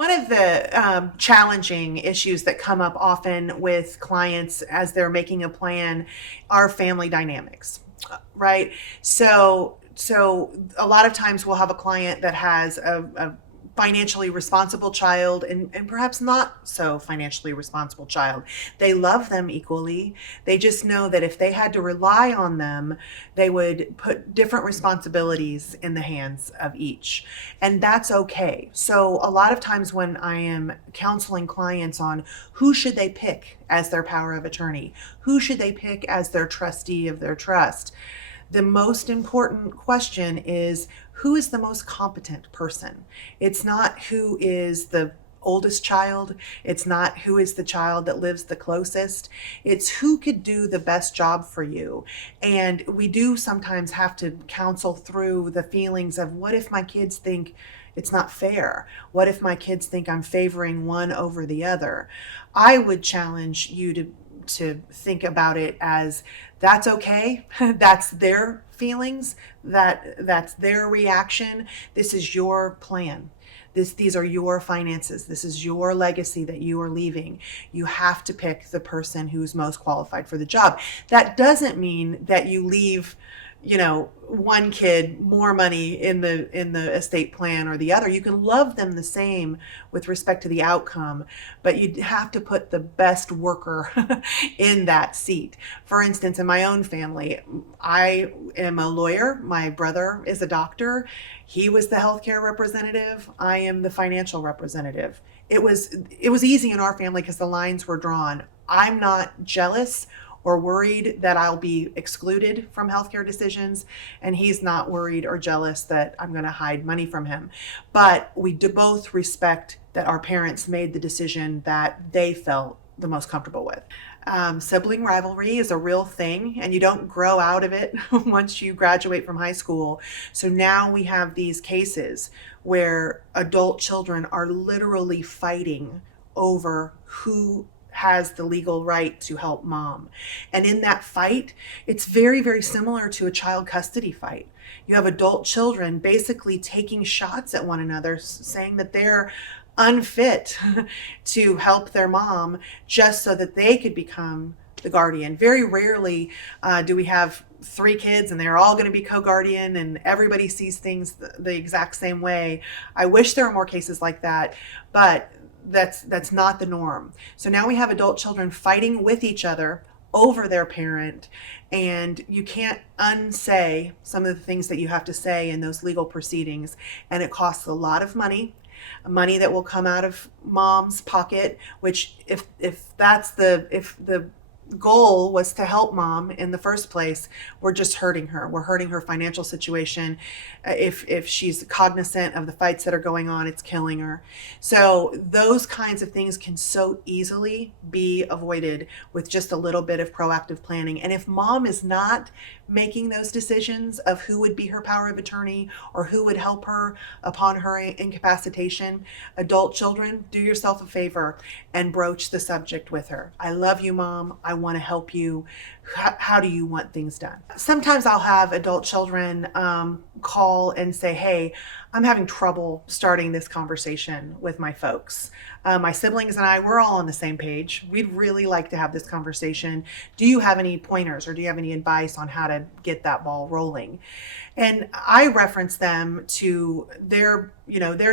One of the challenging issues that come up often with clients as they're making a plan are family dynamics, right? So a lot of times we'll have a client that has a financially responsible child and perhaps not so financially responsible child. They love them equally. They just know that if they had to rely on them, they would put different responsibilities in the hands of each. And that's okay. So a lot of times when I am counseling clients on who should they pick as their power of attorney, who should they pick as their trustee of their trust, the most important question is who is the most competent person? It's not who is the oldest child. It's not who is the child that lives the closest. It's who could do the best job for you. And we do sometimes have to counsel through the feelings of what if my kids think it's not fair? What if my kids think I'm favoring one over the other? I would challenge you to think about it as that's okay. That's their feelings, that's their reaction. This is your plan. These are your finances. This is your legacy that you are leaving. You have to pick the person who's most qualified for the job. That doesn't mean that you leave, one kid more money in the estate plan or the other. You can love them the same with respect to the outcome, but you have to put the best worker in that seat. For instance, in my own family, I am a lawyer. My brother is a doctor. He was the healthcare representative. I am the financial representative. It was easy in our family because the lines were drawn. I'm not jealous or worried that I'll be excluded from healthcare decisions, and he's not worried or jealous that I'm going to hide money from him. But we do both respect that our parents made the decision that they felt the most comfortable with. Sibling rivalry is a real thing, and you don't grow out of it once you graduate from high school. So now we have these cases where adult children are literally fighting over who has the legal right to help mom. And in that fight, it's very, very similar to a child custody fight. You have adult children basically taking shots at one another, saying that they're unfit to help their mom just so that they could become the guardian. Very rarely do we have three kids and they're all going to be co-guardian and everybody sees things the exact same way. I wish there were more cases like that, but that's not the norm. So now we have adult children fighting with each other over their parent, and you can't unsay some of the things that you have to say in those legal proceedings, and it costs a lot of money that will come out of mom's pocket, which if the goal was to help mom in the first place, we're just hurting her. We're hurting her financial situation. If she's cognizant of the fights that are going on, it's killing her. So those kinds of things can so easily be avoided with just a little bit of proactive planning. And if mom is not making those decisions of who would be her power of attorney or who would help her upon her incapacitation, adult children, do yourself a favor and broach the subject with her. I love you, mom. I want to help you. How do you want things done? Sometimes I'll have adult children call and say, hey, I'm having trouble starting this conversation with my folks. My siblings and I, we're all on the same page. We'd really like to have this conversation. Do you have any pointers or do you have any advice on how to get that ball rolling? And I reference them to their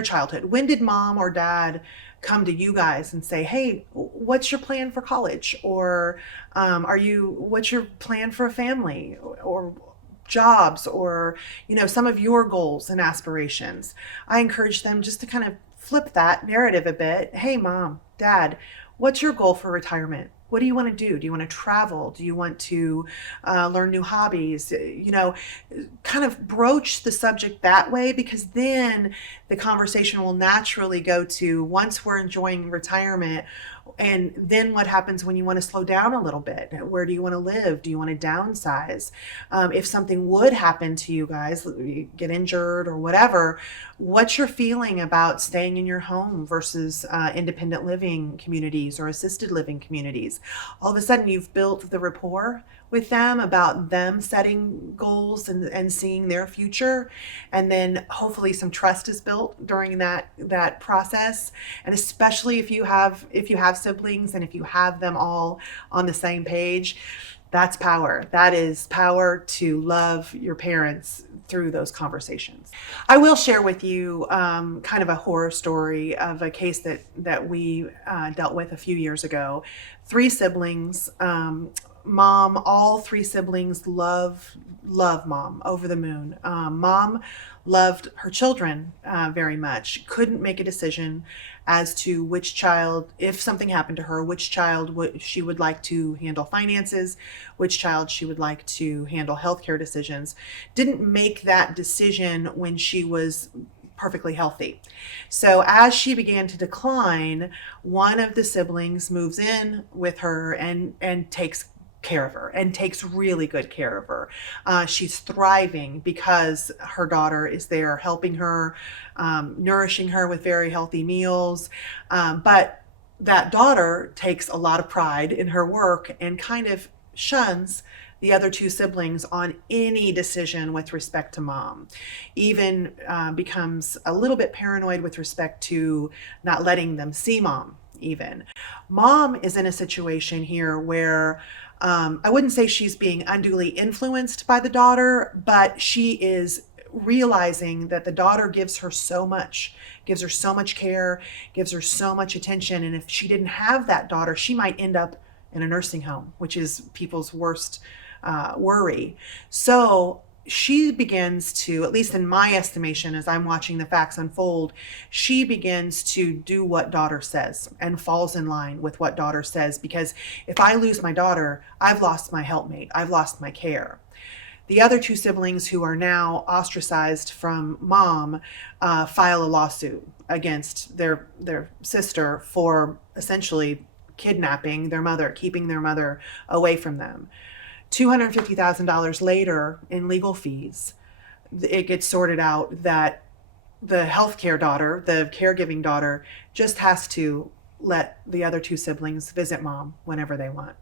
childhood. When did mom or dad come to you guys and say, hey, what's your plan for college? Or what's your plan for a family or jobs, or some of your goals and aspirations? I encourage them just to kind of flip that narrative a bit. Hey, mom, dad, what's your goal for retirement? What do you want to do? Do you want to travel? Do you want to learn new hobbies? Kind of broach the subject that way, because then the conversation will naturally go to, once we're enjoying retirement, and then what happens when you want to slow down a little bit? Where do you want to live? Do you want to downsize? If something would happen to you guys, you get injured or whatever, what's your feeling about staying in your home versus independent living communities or assisted living communities? All of a sudden, you've built the rapport with them about them setting goals and seeing their future. And then hopefully some trust is built during that process. And especially if you have siblings and if you have them all on the same page, that's power. That is power to love your parents through those conversations. I will share with you kind of a horror story of a case that we dealt with a few years ago. Three siblings, mom, all three siblings love mom over the moon. Mom loved her children very much. Couldn't make a decision as to which child, if something happened to her, which child she would like to handle finances, which child she would like to handle healthcare decisions. Didn't make that decision when she was perfectly healthy. So as she began to decline, one of the siblings moves in with her and takes care of her and takes really good care of her. She's thriving because her daughter is there helping her, nourishing her with very healthy meals. But that daughter takes a lot of pride in her work and kind of shuns the other two siblings on any decision with respect to mom. Even becomes a little bit paranoid with respect to not letting them see mom even. Mom is in a situation here where I wouldn't say she's being unduly influenced by the daughter, but she is realizing that the daughter gives her so much, gives her so much care, gives her so much attention. And if she didn't have that daughter, she might end up in a nursing home, which is people's worst worry. So she begins to, at least in my estimation, as I'm watching the facts unfold, she begins to do what daughter says and falls in line with what daughter says. Because if I lose my daughter, I've lost my helpmate, I've lost my care. The other two siblings who are now ostracized from mom file a lawsuit against their sister for essentially kidnapping their mother, keeping their mother away from them. $250,000 later in legal fees, it gets sorted out that the healthcare daughter, the caregiving daughter, just has to let the other two siblings visit mom whenever they want.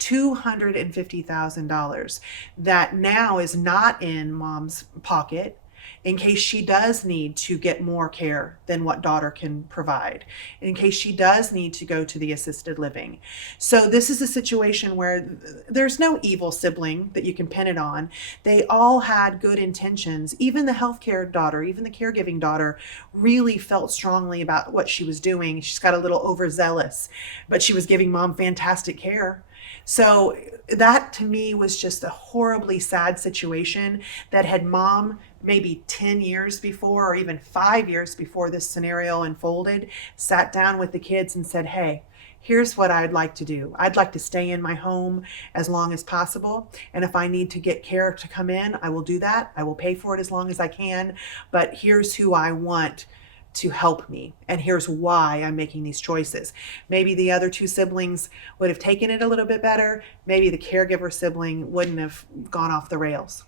$250,000 that now is not in mom's pocket in case she does need to get more care than what daughter can provide, in case she does need to go to the assisted living. So this is a situation where there's no evil sibling that you can pin it on. They all had good intentions. Even the healthcare daughter, even the caregiving daughter really felt strongly about what she was doing. She's got a little overzealous, but she was giving mom fantastic care. So that to me was just a horribly sad situation that had mom maybe 10 years before or even 5 years before this scenario unfolded, sat down with the kids and said, hey, here's what I'd like to do. I'd like to stay in my home as long as possible. And if I need to get care to come in, I will do that. I will pay for it as long as I can. But here's who I want to help me. And here's why I'm making these choices. Maybe the other two siblings would have taken it a little bit better. Maybe the caregiver sibling wouldn't have gone off the rails.